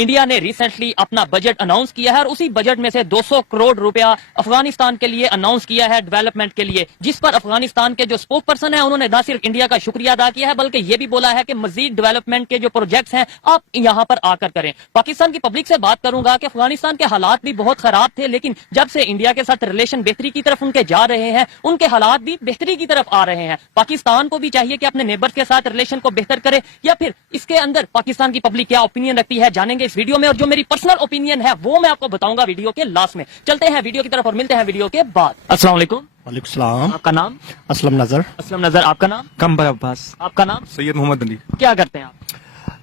India ने recently अपना budget announce किया है और उसी बजट में से 200 करोड़ रुपया अफगानिस्तान के लिए अनाउंस किया है डेवलपमेंट के लिए, जिस पर अफगानिस्तान के जो स्पोक पर्सन है उन्होंने न सिर्फ इंडिया का शुक्रिया अदा किया है बल्कि ये भी बोला है कि मजीद डेवलपमेंट के जो प्रोजेक्ट्स हैं आप यहाँ पर आकर करें। पाकिस्तान की पब्लिक से बात करूंगा कि अफगानिस्तान के हालात भी बहुत खराब थे, लेकिन जब से इंडिया के साथ रिलेशन बेहतरी की तरफ उनके जा रहे हैं उनके हालात भी बेहतरी की तरफ आ रहे हैं। पाकिस्तान को भी चाहिए कि अपने नेबर्स के साथ रिलेशन को बेहतर करे, या फिर इसके अंदर पाकिस्तान की पब्लिक क्या ओपिनियन रखती है जानेंगे इस वीडियो में, और जो मेरी पर्सनल ओपिनियन है वो मैं आपको बताऊंगा वीडियो के लास्ट में। चलते हैं वीडियो की तरफ और मिलते हैं वीडियो के बाद। अस्सलाम वालेकुम। वालेकुम सलाम। आपका नाम? असलम नजर। असलम नजर। आपका नाम? कंबर अब्बास। आपका नाम? सैयद मोहम्मद अली। क्या करते हैं आप?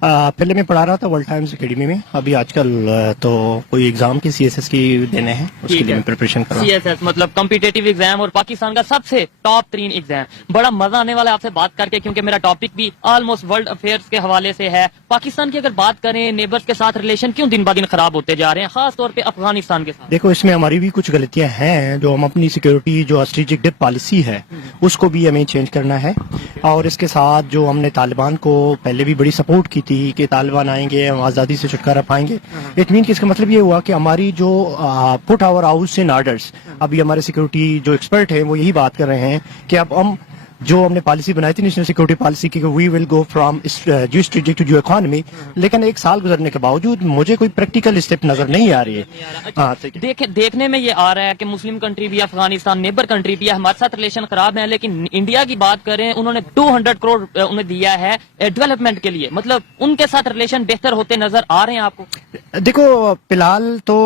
पहले मैं पढ़ा रहा था वर्ल्ड टाइम्स एकेडमी में, अभी आजकल तो कोई एग्जाम की सीएसएस की देने हैं, उसके लिए मैं प्रिपरेशन कर रहा हूँ। सीएसएस मतलब कॉम्पिटेटिव एग्जाम, और पाकिस्तान का सबसे टॉप 3 एग्जाम। बड़ा मजा आने वाला है आपसे बात करके, क्योंकि मेरा टॉपिक भी ऑलमोस्ट वर्ल्ड अफेयर्स के हवाले से है। पाकिस्तान की अगर बात करें, नेबर्स के साथ रिलेशन क्यों दिन ब दिन खराब होते जा रहे हैं, खास तौर पे अफगानिस्तान के साथ? देखो, इसमें हमारी भी कुछ गलतियां हैं, जो हम अपनी सिक्योरिटी जो स्ट्रेटेजिक डेथ पॉलिसी है उसको भी हमें चेंज करना है। और इसके साथ जो हमने तालिबान को पहले भी बड़ी सपोर्ट की थी कि तालिबान आएंगे हम आज़ादी से छुटकारा पाएंगे, इट मीन कि इसका मतलब ये हुआ कि हमारी जो put our house in orders, अभी हमारे सिक्योरिटी जो एक्सपर्ट हैं वो यही बात कर रहे हैं कि अब हम जो हमने पॉलिसी बनाई थी नेशनल सिक्योरिटी पॉलिसी की, we will go from geo strategic to geo economy, लेकिन एक साल गुजरने के बावजूद मुझे कोई प्रैक्टिकल स्टेप नजर नहीं आ रही है। देखने में ये आ रहा है कि मुस्लिम कंट्री भी, अफगानिस्तान नेबर कंट्री भी है, हमारे साथ रिलेशन खराब है, लेकिन इंडिया की बात करें उन्होंने 200 करोड़ उन्हें दिया है डेवलपमेंट के लिए, मतलब उनके साथ रिलेशन बेहतर होते नजर आ रहे हैं आपको? देखो, फिलहाल तो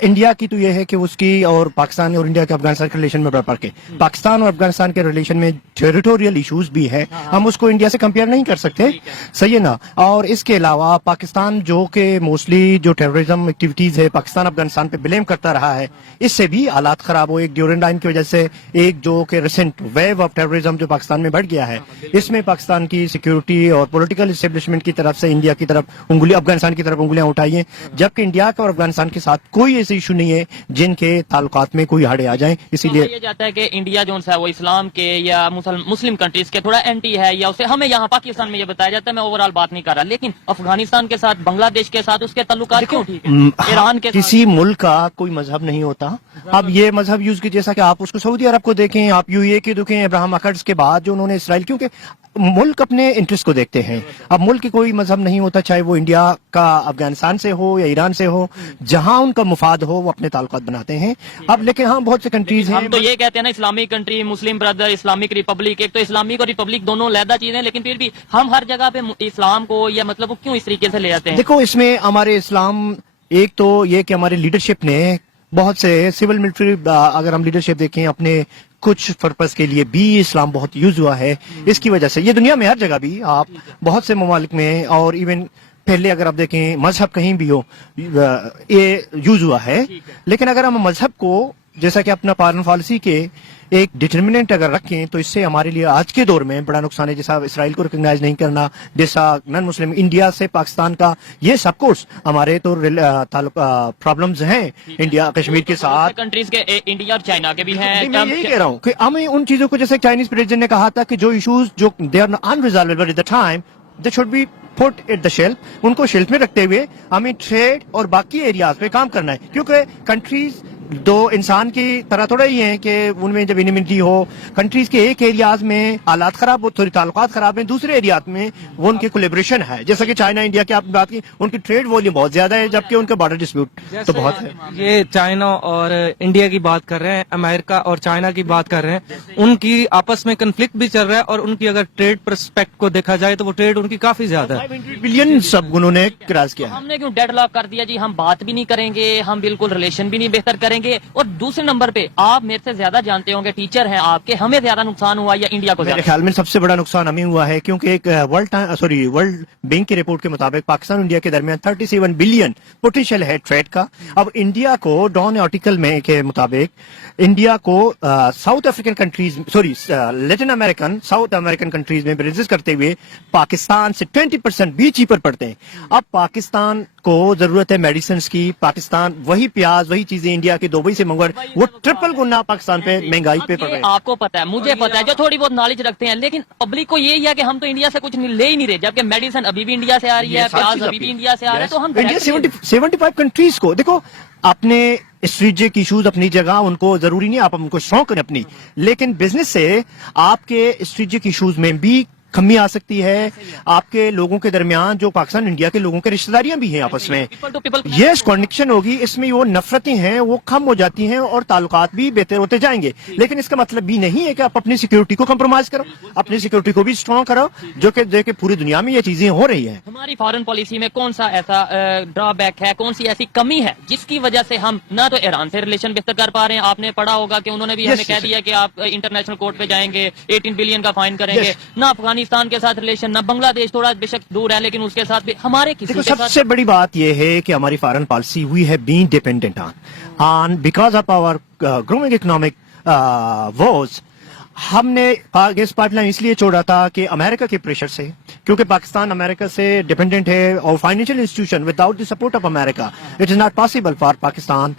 इंडिया की तो ये है कि उसकी और पाकिस्तान और इंडिया के अफगानिस्तान के रिलेशन में बड़ा फर्क है। पाकिस्तान और अफगानिस्तान के रिलेशन में टेरिटोरियल इश्यूज भी है, हम उसको इंडिया से कंपेयर नहीं कर सकते, सही है ना। और इसके अलावा पाकिस्तान जो कि मोस्टली जो टेररिज्म एक्टिविटीज है पाकिस्तान अफगानिस्तान पे ब्लेम करता रहा है, इससे भी हालात खराब हो। एक ड्यूरेंट लाइन की वजह से एक जो कि रिसेंट वेव ऑफ टेररिज्म जो पाकिस्तान में बढ़ गया है, इसमें पाकिस्तान की सिक्योरिटी और पॉलिटिकल एस्टेब्लिशमेंट की तरफ से इंडिया की तरफ उंगली, अफगानिस्तान की तरफ उंगलियां उठाई हैं, जबकि इंडिया का और अफगानिस्तान के साथ कोई ऐसे इशू नहीं है जिनके ताल्लुकात में कोई हाड़े आ जाएं। इसीलिए ये जाता है कि इंडिया जो है वो इस्लाम के या मुस्लिम कंट्रीज के थोड़ा एंटी है, या उसे हमें यहाँ पाकिस्तान में ये बताया जाता है। मैं ओवरऑल बात नहीं कर रहा, लेकिन अफगानिस्तान के साथ, बांग्लादेश के साथ उसके ताल्लुकात क्यों ठीक है? ईरान के किसी मुल्क का कोई मजहब नहीं होता। अब ये मजहब यूज की, जैसा कि आप उसको सऊदी अरब को देखें, आप यूएई के देखें, अब्राहम अकॉर्ड्स के बाद जो उन्होंने इसराइल, क्योंकि मुल्क अपने इंटरेस्ट को देखते हैं। अब मुल्क की कोई मजहब नहीं होता, चाहे वो इंडिया का अफगानिस्तान से हो या ईरान से हो, जहां उनका मुफाद हो वो अपने ताल्लुकात बनाते हैं। अब लेकिन हाँ, बहुत से कंट्रीज हैं, हम तो ये कहते हैं ना, इस्लामिक कंट्री, मुस्लिम ब्रदर, इस्लामिक रिपब्लिक। एक तो इस्लामिक और रिपब्लिक दोनों अलग चीजें हैं, लेकिन फिर भी हम हर जगह पे इस्लाम को या मतलब वो क्यों इस तरीके से ले जाते हैं? देखो, इसमें हमारे इस्लाम, एक तो ये कि हमारे लीडरशिप ने बहुत से सिविल मिलिट्री, अगर हम लीडरशिप देखें अपने कुछ पर्पस के लिए भी इस्लाम बहुत यूज हुआ है। इसकी वजह से ये दुनिया में हर जगह भी, आप बहुत से ममालिक में, और इवन पहले अगर आप देखें मजहब कहीं भी हो ये यूज हुआ है। लेकिन अगर हम मजहब को, जैसा कि अपना फॉरेन पॉलिसी के एक डिटर्मिनेंट अगर रखें, तो इससे हमारे लिए आज के दौर में बड़ा नुकसान है। जैसा इसराइल को रिकॉग्नाइज नहीं करना, जैसा नॉन मुस्लिम इंडिया से पाकिस्तान का, ये सब कुछ हमारे तो प्रॉब्लम्स हैं इंडिया कश्मीर के साथ। कंट्रीज के इंडिया और चाइना के भी हैं। मैं यही कह रहा हूँ कि हमें उन चीजों को, जैसे चाइनीज प्रेसिडेंट ने कहा था कि जो इश्यूज जो they are unresolvable at the time, they should be put at the shelf. उनको शेल्फ में रखते हुए हमें ट्रेड और बाकी एरियाज पे काम करना है, क्योंकि कंट्रीज दो इंसान की तरह थोड़ा ही है कि उनमें जब इनमिटी हो, कंट्रीज के एक एरियाज में हालात खराब हो, थोड़ी ताल्लुकात खराब है, दूसरे एरियाज में वो उनके कोलेब्रेशन है। जैसा कि चाइना इंडिया की आपने बात की, उनकी ट्रेड वॉल्यूम बहुत ज्यादा है, जबकि उनका बॉर्डर डिस्प्यूट तो बहुत है। ये चाइना और इंडिया की बात कर रहे हैं, अमेरिका और चाइना की बात कर रहे हैं, उनकी आपस में कंफ्लिक्ट भी चल रहा है, और उनकी अगर ट्रेड परस्पेक्ट को देखा जाए तो वो ट्रेड उनकी काफी ज्यादा है। 500 बिलियन सब उन्होंने क्रॉस किया है। हमने क्यों डेडलॉक कर दिया जी? हम बात भी नहीं करेंगे, हम बिल्कुल रिलेशन भी नहीं बेहतर करेंगे। और दूसरे नंबर पे, आप मेरे से ज्यादा जानते होंगे, टीचर हैं आपके, हमें ज्यादा नुकसान हुआ या इंडिया को? मेरे ख्याल में सबसे बड़ा नुकसान हमें हुआ है, क्योंकि एक वर्ल्ड बैंक की रिपोर्ट के मुताबिक पाकिस्तान और इंडिया के दरमियान 37 बिलियन पोटेंशियल है ट्रेड का। अब इंडिया को डॉन आर्टिकल में के मुताबिक इंडिया को south African countries, Latin American, south American countries में बिजनेस करते हुए पाकिस्तान से 20% भी चीपर पड़ते हैं। अब पाकिस्तान को जरूरत है मेडिसिन की, पाकिस्तान वही प्याज, वही चीजें इंडिया कि दुबई से मंगवा रहे, वो ट्रिपल गुना पाकिस्तान पे महंगाई पे पड़ रहे हैं। आपको पता है, मुझे पता है, जो थोड़ी बहुत नॉलेज रखते हैं, लेकिन पब्लिक को यही है कि हम तो इंडिया से कुछ ले ही नहीं रहे, जबकि मेडिसिन अभी भी इंडिया से आ रही है, प्याज अभी भी इंडिया से आ रहा है, तो हम इंडिया 75 कंट्रीज को देखो, अपने स्ट्रेटेजिक इश्यूज अपनी जगह, उनको जरूरी नहीं आप उनको शौक करें अपनी, लेकिन बिजनेस से आपके स्ट्रेटेजिक इश्यूज में भी कमी आ सकती है। आपके लोगों के दरमियान जो पाकिस्तान इंडिया के लोगों के रिश्तेदारियां भी हैं आपस में, people to people yes connection होगी, इसमें वो नफरतें हैं वो कम हो जाती हैं और ताल्लुकात भी बेहतर होते जाएंगे। लेकिन इसका मतलब भी नहीं है कि आप अपनी सिक्योरिटी को कंप्रोमाइज करो, अपनी सिक्योरिटी को भी स्ट्रॉन्ग करो, जो कि पूरी दुनिया में ये चीजें हो रही हैं। हमारी फॉरेन पॉलिसी में कौन सा ऐसा ड्रॉबैक है, कौन सी ऐसी कमी है जिसकी वजह से हम ना तो ईरान से रिलेशन बेहतर कर पा रहे हैं? आपने पढ़ा होगा कि उन्होंने भी हमें कह दिया कि आप इंटरनेशनल कोर्ट पे जाएंगे, 18 बिलियन का फाइन करेंगे। ना अफगानिस्तान के साथ रिलेशन, ना बांग्लादेश थोड़ा बेशक दूर है लेकिन उसके साथ भी हमारे किसी देखो, के साथ सबसे बड़ी बात यह है कि हमारी foreign policy we have been dependent on because of our growing economic wars. हमने गैस पाइपलाइन इसलिए छोड़ा था कि अमेरिका के प्रेशर से, क्योंकि पाकिस्तान अमेरिका से डिपेंडेंट है और financial institution without the support of America it is not possible for Pakistan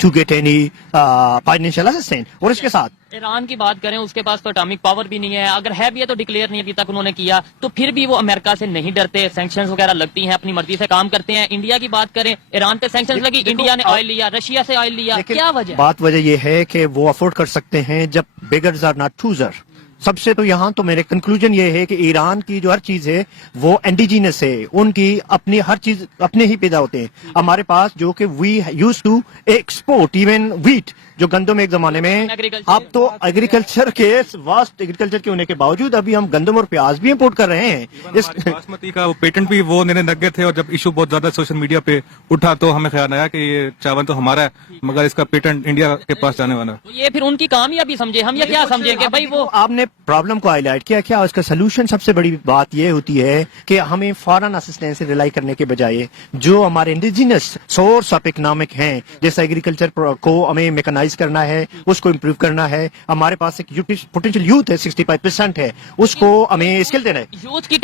to get any financial assistance. और इसके साथ ईरान की बात करें, उसके पास तो एटॉमिक पावर भी नहीं है, अगर है भी है तो डिक्लेयर नहीं अभी तक उन्होंने किया, तो फिर भी वो अमेरिका से नहीं डरते, सैंक्शंस वगैरह लगती हैं, अपनी मर्जी से काम करते हैं। इंडिया की बात करें, ईरान पे सैंक्शंस लगी, इंडिया ने ऑयल लिया, रशिया से ऑयल लिया, क्या वजह? वजह यह है कि वो अफोर्ड कर सकते हैं जब बिगर्स आर नॉट चूजर। सबसे तो यहाँ तो मेरे कंक्लूजन ये है कि ईरान की जो हर चीज है वो इंडिजीनस है, उनकी अपनी हर चीज अपने ही पैदा होते हैं। हमारे पास जो कि we use to export even wheat, जो गंदम एक जमाने में, अब तो एग्रीकल्चर के वास्ट एग्रीकल्चर के होने के बावजूद अभी हम गंदम और प्याज भी इंपोर्ट कर रहे हैं। इस बासमती का वो पेटेंट भी वो लेने लग गए थे, और जब इशू बहुत ज्यादा सोशल मीडिया पे उठा तो हमें ख्याल आया कि ये चावल तो हमारा है मगर इसका पेटेंट इंडिया के पास जाने वाला है। तो ये फिर उनकी कामयाबी समझे हम, या क्या समझे कि भाई वो आपने प्रॉब्लम को हाईलाइट किया, क्या उसका सोल्यूशन? सबसे बड़ी बात यह होती है कि हमें फॉरेन असिस्टेंस से रिलाई करने के बजाय जो हमारे इंडिजिनस सोर्स ऑफ इकोनॉमिक हैं, जैसे एग्रीकल्चर को हमें मैकेनाइज करना है, उसको इम्प्रूव करना है। हमारे पास एक पोटेंशियल यूथ है, 65% है, उसको हमें स्किल देना है। यूथ की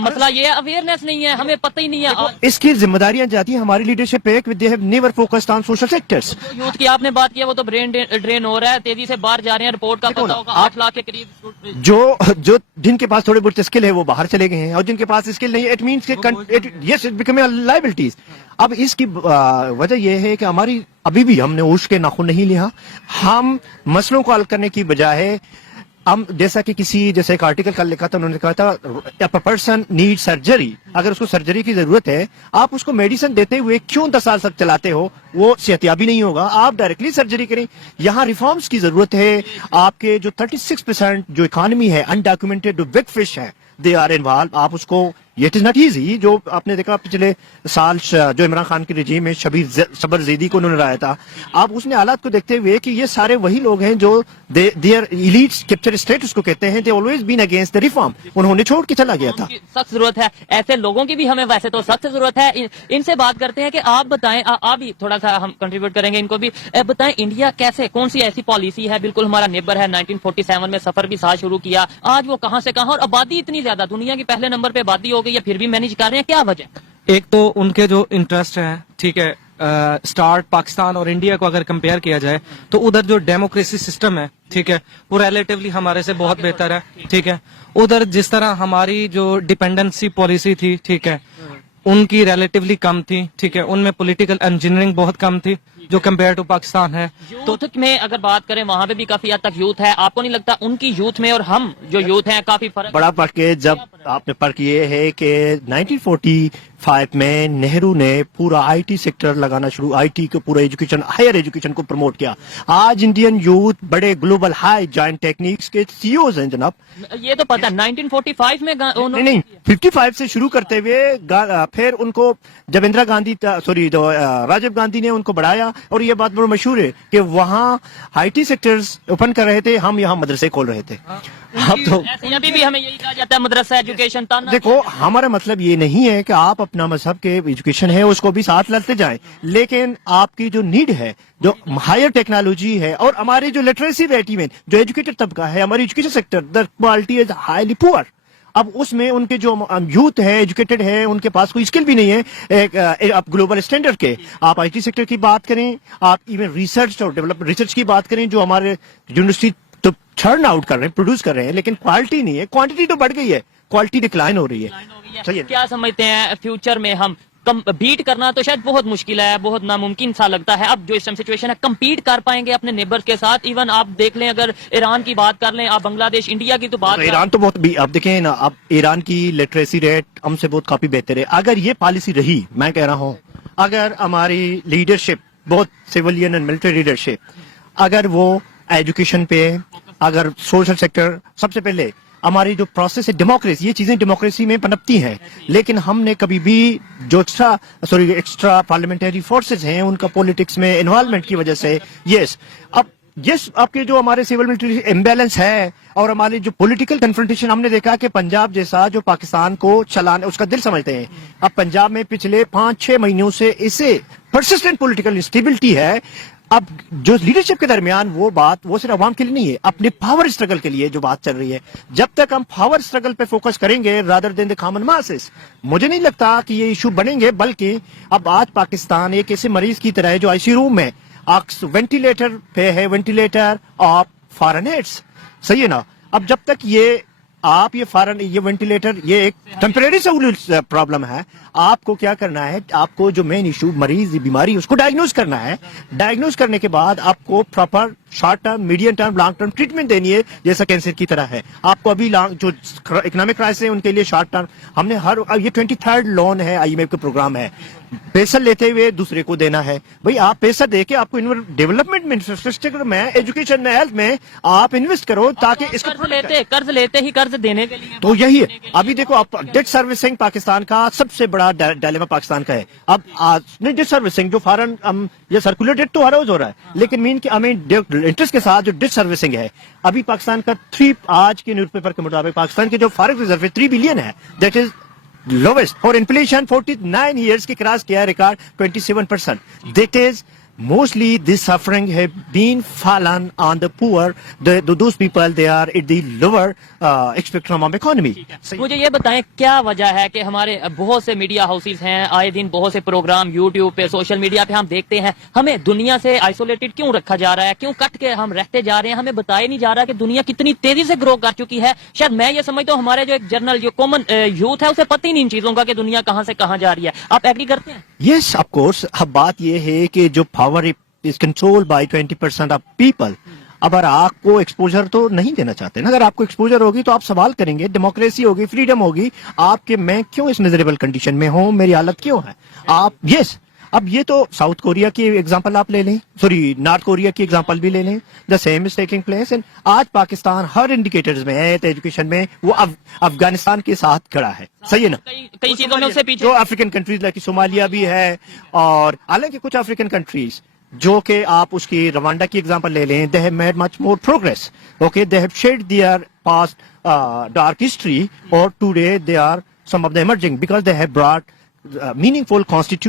मसला ये है, अवेयरनेस नहीं है, हमें पता ही नहीं है। इसकी जिम्मेदारियां जाती हैं हमारी लीडरशिप पे, they have never focused on social sectors. Youth की आपने बात किया, वो तो ब्रेन ड्रेन हो रहा है, तेजी से बाहर जा रहे हैं, रिपोर्ट का पता होगा 8 लाख के करीब। जो जिनके पास थोड़े बहुत स्किल है वो बाहर चले गए हैं, और जिनके पास स्किल नहीं, it means yes it become liabilities. अब इसकी वजह यह है कि हमारी अभी भी हमने होश के नाखून नहीं लिया। हम मसलों को हल करने की बजाय हम जैसा कि जैसे एक आर्टिकल कल लिखा था, उन्होंने कहा था अ पर्सन नीड सर्जरी, अगर उसको सर्जरी की जरूरत है आप उसको मेडिसिन देते हुए क्यों 10 साल तक चलाते हो? वो सेहतियाबी नहीं होगा, आप डायरेक्टली सर्जरी करें। यहाँ रिफॉर्म्स की जरूरत है। आपके जो 36% जो इकोनॉमी है अनडॉक्यूमेंटेड, जो बिग फिश है, दे आर इन्वॉल्व। आप उसको, इट इज नॉट ईजी। जो आपने देखा पिछले साल जो इमरान खान की रजीम में शबर ज़ैदी को उन्होंने लाया था, आप उसने हालात को देखते हुए कि ये सारे वही लोग हैं जो देयर एलीट कैप्चर स्टेट उसको कहते हैं, they always been against the reform, उन्होंने छोड़ के चला गया था। सख्त जरूरत है ऐसे लोगों की भी, हमें वैसे तो सख्त जरूरत है। इनसे बात करते हैं कि आप बताएं, आप भी थोड़ा सा हम कंट्रीब्यूट करेंगे इनको भी, बताएं इंडिया कैसे, कौन सी ऐसी पॉलिसी है, बिल्कुल हमारा नेबर है, 1947 में सफर भी साथ शुरू किया, आज वो कहां से कहां, और आबादी इतनी ज्यादा, दुनिया की पहले नंबर पे आबादी हो गई है, फिर भी मैनेज कर रहे हैं, क्या वजह? एक तो उनके जो इंटरेस्ट है, ठीक है, स्टार्ट पाकिस्तान और इंडिया को अगर कंपेयर किया जाए तो उधर जो डेमोक्रेसी सिस्टम है, ठीक है, वो रिलेटिवली हमारे से बहुत बेहतर है, ठीक है। उधर जिस तरह हमारी जो डिपेंडेंसी पॉलिसी थी, ठीक है, उनकी रिलेटिवली कम थी, ठीक है, उनमें पॉलिटिकल इंजीनियरिंग बहुत कम थी जो कंपेयर टू पाकिस्तान है। यूथ में अगर बात करें वहां पे भी काफी हद तक यूथ है, आपको नहीं लगता उनकी यूथ में और हम जो यूथ हैं काफी फर्क? बड़ा फर्क है। जब आपने फर्क ये है कि 1945 में नेहरू ने पूरा आईटी सेक्टर लगाना शुरू, आईटी को पूरा एजुकेशन, हायर एजुकेशन को प्रमोट किया। आज इंडियन यूथ बड़े ग्लोबल हाई जॉइंट टेक्निक्स के सीईओज हैं जनाब। ये तो पता है 1945 में नहीं 55 से शुरू करते हुए फिर उनको जब इंदिरा गांधी जो राजीव गांधी ने उनको बढ़ाया, और ये बात बड़ी मशहूर है कि वहाँ आईटी सेक्टर्स ओपन कर रहे थे, हम यहाँ मदरसे खोल रहे थे। अब तो अभी भी हमें यही कहा जाता है मदरसा एजुकेशन। देखो हमारा मतलब ये नहीं है कि आप अपना मजहब के एजुकेशन है उसको भी साथ लाते जाएं, लेकिन आपकी जो नीड है, जो हायर टेक्नोलॉजी है, और हमारी जो लिटरेसी रेट में जो एजुकेटेड तबका है, हमारी education sector the quality is highly poor. اب اس میں ان کے جو یوتھ ہے ایجوکیٹڈ ہے ان کے پاس کوئی اسکل بھی نہیں ہے آپ گلوبل اسٹینڈرڈ کے. آپ آئی ٹی سیکٹر کی بات کریں, آپ ایون ریسرچ اور ڈیولپمنٹ ریسرچ کی بات کریں, جو ہمارے یونیورسٹی تو چرن آؤٹ کر رہے ہیں, پروڈیوس کر رہے ہیں, لیکن کوالٹی نہیں ہے. کوانٹٹی تو بڑھ گئی ہے, کوالٹی ڈکلائن ہو رہی ہے. صحیح ہے. کیا سمجھتے ہیں فیوچر میں ہم بیٹ کرنا تو شاید بہت مشکل ہے, بہت ناممکن سا لگتا ہے. اب جو اس ٹائم سچویشن ہے, کمپیٹ کر پائیں گے اپنے نیبر کے ساتھ؟ ایون آپ دیکھ لیں, اگر ایران کی بات کر لیں, آپ بنگلہ دیش, انڈیا کی تو بات ایران تو بہت بھی, آپ دیکھیں نا, اب ایران کی لٹریسی ریٹ ہم سے بہت کافی بہتر ہے. اگر یہ پالیسی رہی, میں کہہ رہا ہوں, اگر ہماری لیڈرشپ بہت سیولین اینڈ ملٹری لیڈرشپ, اگر وہ ایجوکیشن پہ, اگر سوشل سیکٹر, سب سے پہلے ہماری جو پروسیس ہے ڈیموکریسی, یہ چیزیں ڈیموکریسی میں پنپتی ہیں, لیکن ہم نے کبھی بھی جو ایکسٹرا پارلیمنٹری فورسز ہیں ان کا پولیٹکس میں انوالومنٹ کی وجہ سے, آپ کے جو ہمارے سول ملٹری امبیلنس ہے اور ہماری جو پولیٹیکل کنفرنٹیشن, ہم نے دیکھا کہ پنجاب جیسا جو پاکستان کو چلانے اس کا دل سمجھتے ہیں, اب پنجاب میں پچھلے 5-6 مہینوں سے اسے پرسسٹنٹ پولیٹیکل انسٹیبلٹی ہے. اب جو لیڈرشپ کے درمیان وہ بات, وہ صرف عوام کے لیے نہیں ہے, اپنے پاور اسٹرگل کے لیے جو بات چل رہی ہے. جب تک ہم پاور اسٹرگل پہ فوکس کریں گے rather than the common masses, مجھے نہیں لگتا کہ یہ ایشو بنیں گے. بلکہ اب آج پاکستان ایک ایسے مریض کی طرح ہے جو آئی سی روم میں وینٹیلیٹر پہ ہے, وینٹیلیٹر آف فارن ایڈس. صحیح ہے نا. اب جب تک یہ آپ یہ وینٹیلیٹر, یہ ایک ٹیمپریری پرابلم ہے, آپ کو کیا کرنا ہے, آپ کو جو مین ایشو مریض بیماری اس کو ڈائگنوز کرنا ہے. ڈائگنوز کرنے کے بعد آپ کو proper short term, medium term, long term treatment دینی ہے, جیسا کینسر کی طرح ہے. آپ کو ابھی جو اکنامک کرائسس ہے ان کے لیے شارٹ ٹرم, ہم نے یہ 23rd لون ہے, آئی ایم ایف کا پروگرام ہے, پیسہ لیتے ہوئے دوسرے کو دینا ہے. بھائی آپ پیسہ دے کے آپ کو ڈیولپمنٹ میں, انفراسٹرکچر میں, ایجوکیشن میں, ہیلتھ میں آپ انویسٹ کرو, تاکہ اس کو قرض لیتے ہی قرض دینے کے لیے تو یہی ہے. ابھی دیکھو آپ, ڈیٹ سروسنگ پاکستان کا سب سے بڑا ڈائلیما پاکستان کا ہے. اب ڈیٹ سروسنگ جو فارن یہ سرکولر ڈیٹ تو ہر روز ہو رہا ہے, لیکن مین کہ ہمیں انٹرسٹ کے ساتھ جو ڈیٹ سروسنگ ہے, ابھی پاکستان کا آج کے نیوز پیپر کے مطابق پاکستان کے جو فارغ ریزرو ہے 3 بلین ہے, دیٹ از lowest. اور انفلیشن 49 years کے کراس کیا ہے record 27%. That is mostly this suffering have been fallen on the poor, those people they are at the lower spectrum of economy. مجھے یہ بتائیں کیا وجہ ہے کہ ہمارے بہت سے میڈیا ہاؤسز ہیں, آئے دن بہت سے پروگرام یوٹیوب پہ, سوشل میڈیا پہ ہم دیکھتے ہیں, ہمیں دنیا سے آئسولیٹڈ کیوں رکھا جا رہا ہے, کیوں کٹ کے ہم رہتے جا رہے ہیں, ہمیں بتایا نہیں جا رہا کہ دنیا کتنی تیزی سے گرو کر چکی ہے. شاید میں یہ سمجھتا ہوں ہمارے جو ایک جنرل جو کامن یوتھ ہے اسے پتہ ہی نہیں ان چیزوں کا کہ دنیا کہاں سے کہاں جا رہی ہے. آپ ایگری کرتے ہیں؟ Yes, of course. اب بات یہ ہے کہ جو power is controlled by 20% of people. اگر آپ کو ایکسپوجر تو نہیں دینا چاہتے نا, اگر آپ کو ایکسپوجر ہوگی تو آپ سوال کریں گے, ڈیموکریسی ہوگی, فریڈم ہوگی, آپ کے میں کیوں اس میزریبل کنڈیشن میں ہوں, میری حالت کیوں ہے. آپ اب یہ تو ساؤتھ کوریا کی ایگزامپل آپ لے لیں, نارتھ کوریا کی ایگزامپل بھی لے لیں, the same is taking place. And آج پاکستان ہر انڈیکیٹرز میں ہے, ایجوکیشن میں وہ افغانستان کے ساتھ کھڑا ہے. صحیح ہے نا. کئی چیزوں میں اسے پیچھے, جو افریقن کنٹریز لائک صومالیہ بھی ہے, اور حالانکہ کچھ افریقن کنٹریز جو کہ آپ اس کی روانڈا کی ایگزامپل لے لیں, they have made much more progress. Okay, they have shared their past dark history, or today they are some of the emerging because they have brought meaningful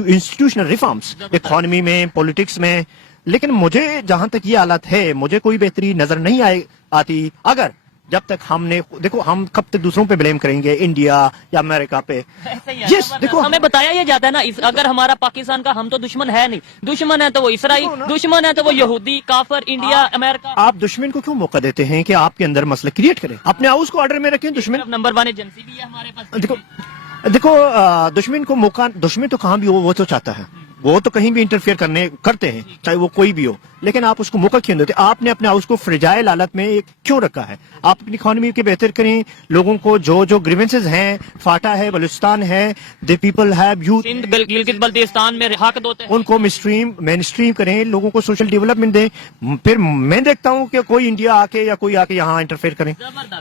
institutional reforms, economy میں, politics میں. لیکن مجھے جہاں تک یہ حالت ہے, مجھے کوئی بہتری نظر نہیں آتی. اگر جب تک ہم نے, دیکھو ہم کب تک دوسروں پہ بلیم کریں گے, انڈیا یا امریکہ پہ. yes, دیکھو ہمیں بتایا یہ جاتا ہے نا, اگر ہمارا پاکستان کا ہم تو دشمن ہے نہیں, دشمن ہے تو وہ اسرائیل, دشمن ہے تو وہ یہودی, کافر, انڈیا, امریکہ. آپ دشمن کو کیوں موقع دیتے ہیں کہ آپ کے اندر مسئلہ کریٹ کریں, اپنے ہاؤس کو آرڈر میں رکھیں. دشمن نمبر 1 ایجنسی بھی ہے ہمارے پاس. دیکھو دشمن کو موقع, دشمن تو کہاں بھی ہو وہ تو چاہتا ہے, وہ تو کہیں بھی انٹرفیئر کرتے ہیں, چاہے وہ کوئی بھی ہو, لیکن آپ اس کو موقع کیوں دیتے؟ آپ نے اپنے ہاؤس کو فرجائل حالت میں کیوں رکھا ہے؟ آپ اپنی اکانومی کے بہتر کریں, لوگوں کو جو گریونسز ہیں, فاٹا ہے, بلوچستان ہے, the people have youth, Gilgit Baltistan میں حق ہوتے ہیں, ان کو مین اسٹریم کریں, لوگوں کو سوشل ڈیولپمنٹ دیں. پھر میں دیکھتا ہوں کہ کوئی انڈیا آ کے یا کوئی آ کے یہاں انٹرفیئر کریں.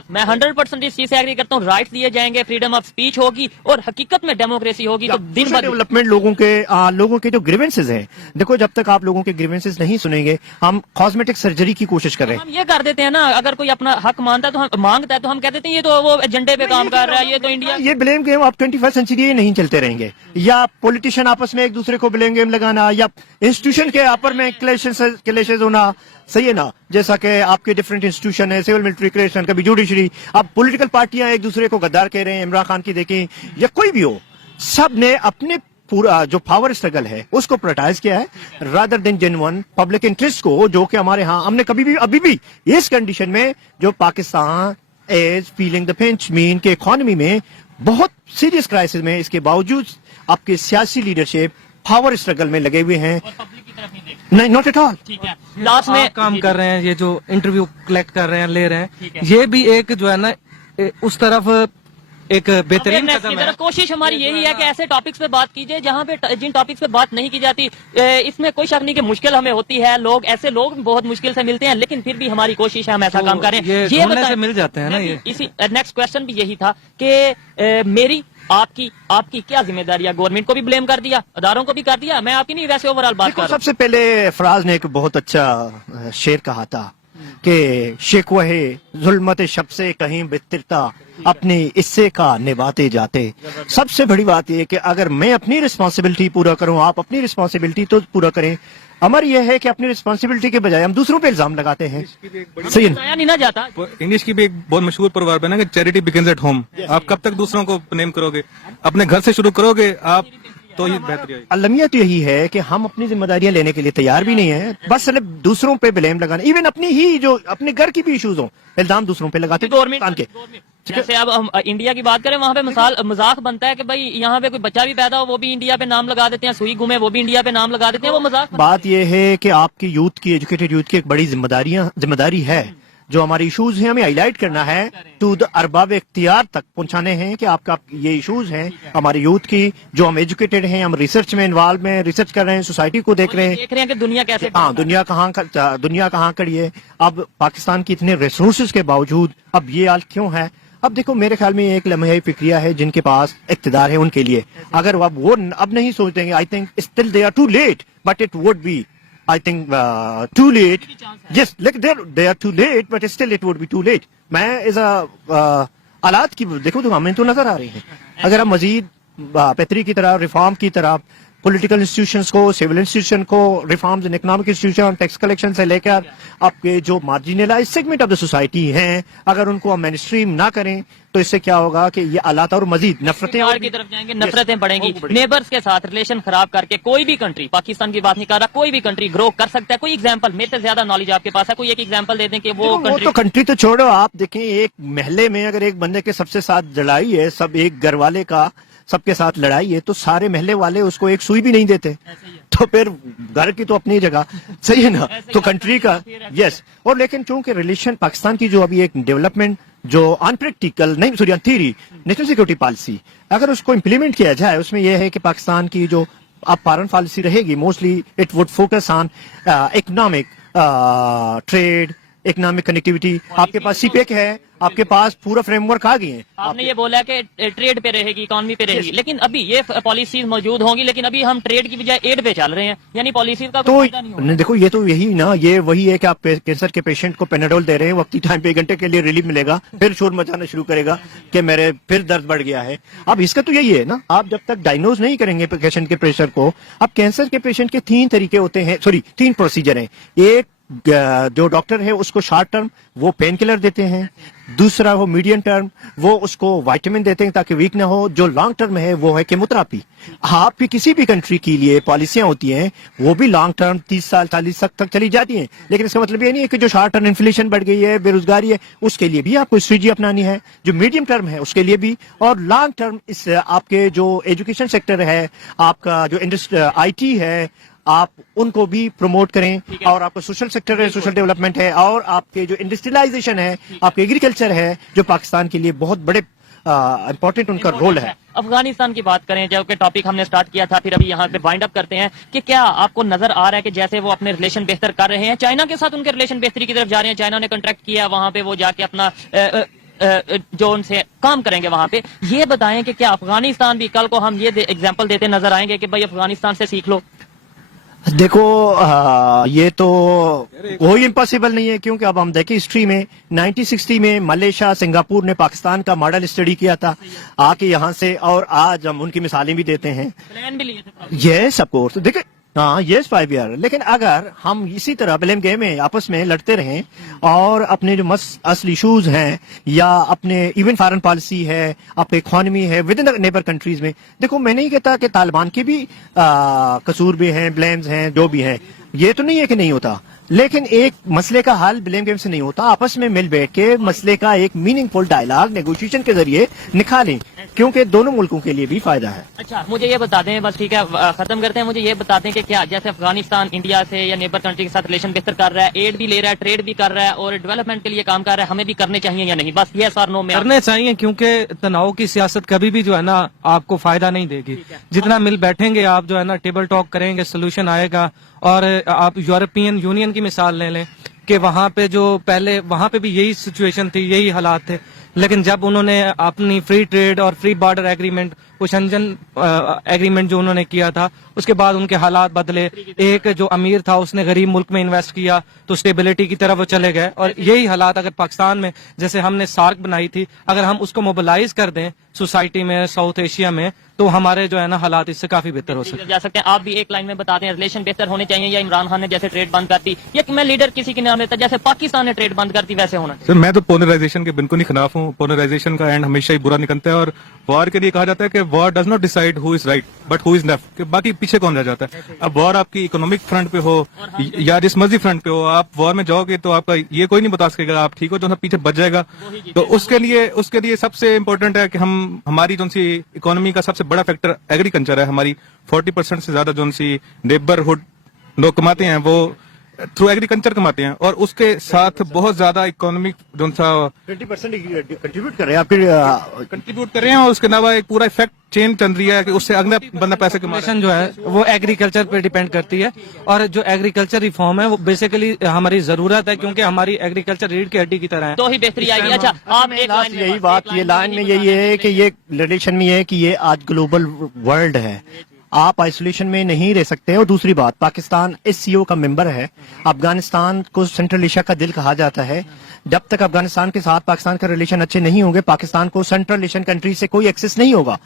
میں 100% اس چیز سے ایگری کرتا ہوں. رائٹس دیے جائیں گے, فریڈم آف اسپیچ ہوگی, اور حقیقت میں ڈیموکریسی ہوگی تو دن ڈیولپمنٹ. لوگوں کے جو گریونسز ہیں, دیکھو جب تک آپ لوگوں کے گریونسز نہیں سنیں گے हम कॉस्मेटिक सर्जरी की कोशिश कर रहे हैं। हम ये कर देते हैं ना, अगर कोई अपना हक मांगता है तो हम मांगता है तो हम कह देते हैं ये तो वो एजेंडे पे काम कर रहा है, ये तो इंडिया। ये ब्लेम गेम आप 21st सेंचुरी नहीं चलते रहेंगे, या पॉलिटिशियन आपस में एक दूसरे को ब्लेम गेम लगाना, या इंस्टीट्यूशन के आपस में क्लेशेस होना, सही है ना। जैसा कि आपके डिफरेंट इंस्टीट्यूशन है, सिविल मिलिट्री क्रिएशन, कभी जुडिशरी, अब पॉलिटिकल पार्टियां एक दूसरे को गद्दार कह रहे हैं, इमरान खान की देखें या कोई भी हो, सब ने अपने पूरा जो पावर स्ट्रगल है उसको प्रायोरिटाइज किया है rather than genuine public interest को, जो कि हमारे यहाँ हमने कभी भी अभी भी इस कंडीशन में जो Pakistan is feeling the pinch, mean के इकोनॉमी में बहुत सीरियस क्राइसिस में, इसके बावजूद आपके सियासी लीडरशिप पावर स्ट्रगल में लगे हुए हैं। नहीं, नॉट एट ऑल। ठीक है, लास्ट में काम कर रहे हैं, ये जो इंटरव्यू कलेक्ट कर रहे हैं, ले रहे हैं, ये भी एक जो है ना उस तरफ एक बेहतरीन Awareness कदम की है। तरफ कोशिश हमारी यही है कि ऐसे टॉपिक्स पे बात कीजिए जहाँ पे जिन टॉपिक्स पे बात नहीं की जाती। इसमें कोई शक नहीं कि मुश्किल हमें होती है, ऐसे लोग बहुत मुश्किल से मिलते हैं, लेकिन फिर भी हमारी कोशिश है, हम ऐसा काम करें। ये ढूंढने से मिल जाते हैं ना। ये इसी नेक्स्ट क्वेश्चन भी यही था कि मेरी आपकी क्या जिम्मेदारी है? गवर्नमेंट को भी ब्लेम कर दिया, अदारों को भी कर दिया, मैं आपकी नहीं वैसे ओवरऑल बात कर रहा हूं। सबसे पहले फराज ने एक बहुत अच्छा शेर कहा था कि शिकवे जुल्मत शब से कहीं बितरता अपनी इससे का निभाते जाते। सबसे बड़ी बात यह कि अगर मैं अपनी रिस्पॉन्सिबिलिटी पूरा करूं, आप अपनी रिस्पॉन्सिबिलिटी तो पूरा करें। अमर यह है कि अपनी रिस्पॉन्सिबिलिटी के बजाय हम दूसरों पे इल्जाम लगाते हैं। सही है ना? बताया नहीं ना जाता। इंग्लिश की भी एक बहुत मशहूर प्रवाद है ना कि चैरिटी बिगिंस एट होम। आप कब तक दूसरों को नेम करोगे? अपने घर से शुरू करोगे आप तो ही बेहतरी होगी। अलमिया तो यही है कि हम अपनी जिम्मेदारियां लेने के लिए तैयार भी नहीं है, बस सिर्फ दूसरों पे ब्लेम लगाना। इवन अपनी ही जो अपने घर की भी इश्यूज हो, इल्जाम दूसरों पे लगाते गवर्नमेंट के। जैसे अब हम इंडिया की बात करें, वहाँ पे मजाक बनता है कि भाई यहाँ पे कोई बच्चा भी पैदा हो वो भी इंडिया पे नाम लगा देते हैं, सुई घूमे वो भी इंडिया पे नाम लगा देते हैं, वो मजाक। बात यह है कि आपकी यूथ की, एजुकेटेड यूथ की एक बड़ी जिम्मेदारी है, जो हमारे इश्यूज हैं हमें हाईलाइट करना है, टू द अरबाब इख्तियार तक पहुंचाने हैं कि आपका ये इश्यूज हैं हमारे यूथ की, जो हम एजुकेटेड हैं, हम रिसर्च में इन्वॉल्व हैं, रिसर्च कर रहे हैं, सोसाइटी को देख रहे हैं कि दुनिया कैसे, हाँ दुनिया कहाँ खड़ी है। अब पाकिस्तान की इतने रिसोर्सेज के बावजूद अब ये हाल क्यों है? अब देखो, मेरे ख्याल में एक लम्हे फिक्रिया है जिनके पास इख्तिदार है उनके लिए, अगर वो अब नहीं सोचेंगे, I think still they are too late, but it would be I think too late. Yes, like they are too late, but still it would be too late. मैं इस हालात की देखो तो हमें तो नजर आ रही है। अगर हम मजीद बेहतरी की तरफ, रिफॉर्म की तरफ, पॉलिटिकल इंस्टीट्यूशंस को, सिविल इंस्टीट्यूशन को, reforms in economic institution, tax collection से लेकर आपके जो marginalised segment of the society हैं, अगर उनको हम मेनस्ट्रीम ना करें तो इससे क्या होगा कि ये हालात और मजीद नफरतें की तरफ जाएंगे, नफरतें बढ़ेंगी। नेबर्स के साथ रिलेशन खराब करके कोई भी कंट्री, पाकिस्तान की बात नहीं कर रहा, कोई भी कंट्री ग्रो कर सकता है। कोई एग्जांपल, मेरे से ज्यादा नॉलेज आपके पास है, कोई एक एग्जांपल दे दें कि वो कंट्री तो छोड़ो, आप देखें एक महल्ले में अगर एक बंदे के सबसे साथ लड़ाई है, सब एक घर वाले का सबके साथ लड़ाई है, तो सारे महल्ले वाले उसको एक सुई भी नहीं देते, तो फिर घर की तो अपनी जगह, सही है ना, तो कंट्री का यस। और लेकिन चूंकि रिलेशन पाकिस्तान की जो अभी एक डेवलपमेंट जो अनप्रैक्टिकल नहीं, sorry theory national security policy, अगर उसको इम्प्लीमेंट किया जाए, उसमें यह है कि पाकिस्तान की जो अब फॉरेन पॉलिसी रहेगी, mostly it would focus on economic trade, economic connectivity. आपके पास सीपेक है, आपके पास पूरा फ्रेमवर्क आ गए हैं। आपने ये बोला कि ट्रेड पे रहेगी, इकोनॉमी पे रहेगी, लेकिन अभी ये पॉलिसीज मौजूद होंगी, लेकिन अभी हम ट्रेड की बजाय एड पे चल रहे हैं, यानी पॉलिसी का कोई फायदा नहीं होगा। देखो, ये तो यही ना, ये वही है कि आप कैंसर के पेशेंट को पेनाडोल दे रहे हैं, वक्ती टाइम पे 1 घंटे के लिए रिलीफ मिलेगा, फिर शोर मचाना शुरू करेगा कि मेरे फिर दर्द बढ़ गया है। अब इसका तो यही है ना, आप जब तक डायग्नोज नहीं करेंगे पेशेंट के प्रेशर को, अब कैंसर के पेशेंट के 3 तरीके होते हैं, सॉरी 3 प्रोसीजर हैं। एक जो डॉक्टर है उसको शॉर्ट टर्म वो पेन किलर देते हैं, दूसरा वो मीडियम टर्म वो उसको विटामिन देते हैं ताकि वीक ना हो, जो लॉन्ग टर्म है वो है केमोथेरेपी। आपकी किसी भी कंट्री के लिए पॉलिसियां होती हैं वो भी लॉन्ग टर्म 30 साल 40 साल तक चली जाती हैं, लेकिन इसका मतलब ये नहीं है कि जो शॉर्ट टर्म इन्फ्लेशन बढ़ गई है, बेरोजगारी है, उसके लिए भी आपको स्ट्रेटजी अपनानी है, जो मीडियम टर्म है उसके लिए भी, और लॉन्ग टर्म इस आपके जो एजुकेशन सेक्टर है, आपका जो इंडस्ट्री IT है, आप उनको भी प्रमोट करें, और आपका सोशल सेक्टर है, सोशल डेवलपमेंट है, और आपके जो इंडस्ट्रियलाइजेशन है, आपके एग्रीकल्चर है, जो पाकिस्तान के लिए बहुत बड़े इंपॉर्टेंट उनका रोल है। अफगानिस्तान की बात करें, जो कि टॉपिक हमने स्टार्ट किया था, फिर अभी यहाँ पे वाइंड अप करते हैं कि क्या आपको नजर आ रहा है कि जैसे वो अपने रिलेशन बेहतर कर रहे हैं, चाइना के साथ उनके रिलेशन बेहतरी की तरफ जा रहे हैं, चाइना ने कॉन्ट्रैक्ट किया, वहां पे वो जाके अपना जो उनसे काम करेंगे वहां पे, ये बताएं कि क्या अफगानिस्तान भी कल को हम ये एग्जाम्पल देते नजर आएंगे कि भाई अफगानिस्तान से सीख लो? देखो ये तो कोई इम्पॉसिबल नहीं है, क्योंकि अब हम देखें हिस्ट्री में 1960 में मलेशिया सिंगापुर ने पाकिस्तान का मॉडल स्टडी किया था आके यहाँ से, और आज हम उनकी मिसालें भी देते हैं। प्लान भी लिए थे। ये सब कोर्स देखिए, हाँ ये 5 ईयर, लेकिन अगर हम इसी तरह ब्लेम गेम में आपस में लड़ते रहें और अपने जो असल इशूज हैं या अपने इवन फॉरेन पॉलिसी है, अपने इकोनॉमी है with in the neighbour countries में, देखो मैं नहीं कहता कि तालिबान के भी कसूर भी हैं, ब्लेम्स हैं, जो भी हैं, ये तो नहीं है कि नहीं होता, लेकिन एक मसले का हल ब्लेम गेम से नहीं होता, आपस में मिल बैठ के मसले का एक मीनिंगफुल डायलॉग नेगोशिएशन के जरिए निकालें, क्योंकि दोनों मुल्कों के लिए भी फायदा है। अच्छा मुझे ये बता दें, बस ठीक है खत्म करते हैं, मुझे ये बता दें कि क्या जैसे अफगानिस्तान इंडिया से या नेबर कंट्री के साथ रिलेशन बेहतर कर रहा है, एड भी ले रहा है, ट्रेड भी कर रहा है और डेवलपमेंट के लिए काम कर रहा है, हमें भी करने चाहिए या नहीं? बस ये सर नो में करने चाहिए, क्योंकि तनाव की सियासत कभी भी जो है ना आपको फायदा नहीं देगी। जितना मिल बैठेंगे आप जो है ना टेबल टॉक करेंगे, सोल्यूशन आएगा। और आप यूरोपियन यूनियन की मिसाल ले लें कि वहां पे जो पहले वहां पे भी यही सिचुएशन थी, यही हालात थे, लेकिन जब उन्होंने अपनी फ्री ट्रेड और फ्री बॉर्डर एग्रीमेंट, वो शंजन एग्रीमेंट जो उन्होंने किया था, उसके बाद उनके हालात बदले। एक जो अमीर था उसने गरीब मुल्क में इन्वेस्ट किया तो स्टेबिलिटी की तरफ वो चले गए। और यही हालात अगर पाकिस्तान में, जैसे हमने सार्क बनाई थी, अगर हम उसको मोबिलाइज कर दें सोसाइटी में, साउथ एशिया में, तो हमारे जो है ना हालात इससे काफी बेहतर हो सकते जा सकते हैं। आप भी एक लाइन में बताते हैं रिलेशन बेहतर होने चाहिए या इमरान खान ने जैसे ट्रेड बंद कर दी, या मैं लीडर किसी के नाम लेता जैसे पाकिस्तान ने ट्रेड बंद कर दी वैसे होना चाहिए? सर मैं तो पोलराइजेशन के बिल्कुल ही खिलाफ हूँ। पोलराइजेशन का एंड हमेशा ही बुरा निकलता है, और वॉर के लिए कहा जाता है कि war does not decide who is right but who is left, कि बाकी पीछे कौन रह जाता है। अब वॉर आपकी इकोनॉमिक फ्रंट पे हो या जिस मर्जी फ्रंट पे हो, आप वॉर में जाओगे तो आपका ये कोई नहीं बता सकेगा आप ठीक हो, जो पीछे बच जाएगा। तो उसके लिए सबसे इम्पोर्टेंट है कि हम हमारी जो सी इकोनॉमी का सबसे बड़ा फैक्टर एग्रीकल्चर है। हमारी 40% से ज्यादा जो सी नेबरहुड लोग कमाते हैं वो थ्रू एग्रीकल्चर कमाते हैं, और उसके साथ बहुत ज्यादा इकोनॉमिक जो सा 20% कंट्रीब्यूट कर रहे हैं आप, कंट्रीब्यूट कर रहे हैं, और उसके अलावा एक पूरा इफेक्ट चेन चल रही है कि उससे अगला बंदा पैसे कमा रहा है। जो है वो एग्रीकल्चर पे डिपेंड करती है। और जो एग्रीकल्चर रिफॉर्म है वो बेसिकली हमारी जरूरत है, क्योंकि हमारी एग्रीकल्चर रीढ़ की हड्डी की तरह है। तो ही बेहतरी आएगी। अच्छा आप एक लास्ट लाइन में यही बात, ये लाइन में यही है कि ये रिलेशन में ये है कि ये आज ग्लोबल वर्ल्ड है, आप आइसोलेशन में नहीं रह सकते। और दूसरी बात, पाकिस्तान एससीओ का मेंबर है, अफगानिस्तान को सेंट्रल एशिया का दिल कहा जाता है। जब तक अफगानिस्तान के साथ पाकिस्तान का रिलेशन अच्छे नहीं होंगे, पाकिस्तान को सेंट्रल एशियन कंट्री से कोई एक्सेस नहीं होगा।